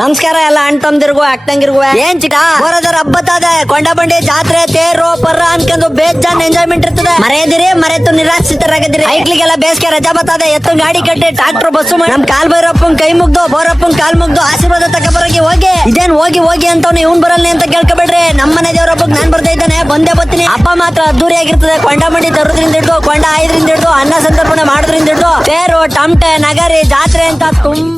ನಮಸ್ಕಾರ ಎಲ್ಲ ಅಣ್ತಂದಿರ್ಗು ಅಕ್ಕಂಗಿರ್ಗು ಏನ್ ಚಿಕ್ಕ ಬರೋದ್ರ ಹಬ್ಬತ್ತದೆ ಕೊಂಡ ಬಂಡಿ ಜಾತ್ರೆ ತೇರು ಪರ್ರ ಅನ್ಕೊಂಡು ಬೇಜಾನ್ ಎಂಜಾಯ್ಮೆಂಟ್ ಇರ್ತದೆ ಮರೆಯದಿರಿ ಮರೆತು ನಿರಾಶ್ರಿತರಾಗಿದ್ದೀರಿ ಐಕ್ಲಿಗೆಲ್ಲ ಬೇಸಿಗೆ ರಜಾ ಬರ್ತದೆ ಎತ್ತು ಗಾಡಿ ಕಟ್ಟಿ ಟ್ರಾಕ್ಟರ್ ಬಸ್ಸು ನಮ್ ಕಾಲ್ ಭೈರಪ್ಪನ್ ಕೈ ಮುಗ್ದು ಬೋರಪ್ಪನ್ ಕಾಲ್ ಮುಗ್ದು ಆಶೀರ್ವಾದ ತಗೊಬರಗಿ ಹೋಗಿ ಇದೇನ್ ಹೋಗಿ ಹೋಗಿ ಅಂತವ್ನು ಇವ್ನ್ ಬರಲ್ಲ ಅಂತ ಕೇಳ್ಕೊಬೇಡ್ರಿ ನಮ್ಮ ಮನೆ ದೇವ್ರೊಬ್ಬಗ್ ನಾನ್ ಬರ್ತಾ ಇದ್ದಾನೆ ಬಂದೇ ಬರ್ತೀನಿ ಹಬ್ಬ ಮಾತ್ರ ಅದ್ದೂರಿ ಆಗಿರ್ತದೆ ಕೊಂಡ ಬಂಡಿ ತರೋದ್ರಿಂದ ಹಿಡ್ದು ಕೊಂಡ 5ರಿಂದ ಹಿಡ್ದು ಅನ್ನ ಸಂತರ್ಪಣೆ ಮಾಡೋದ್ರಿಂದ ಹಿಡ್ದು ತೇರು ಟಮಟೆ ನಗರಿ ಜಾತ್ರೆ ಅಂತ ತುಂಬಾ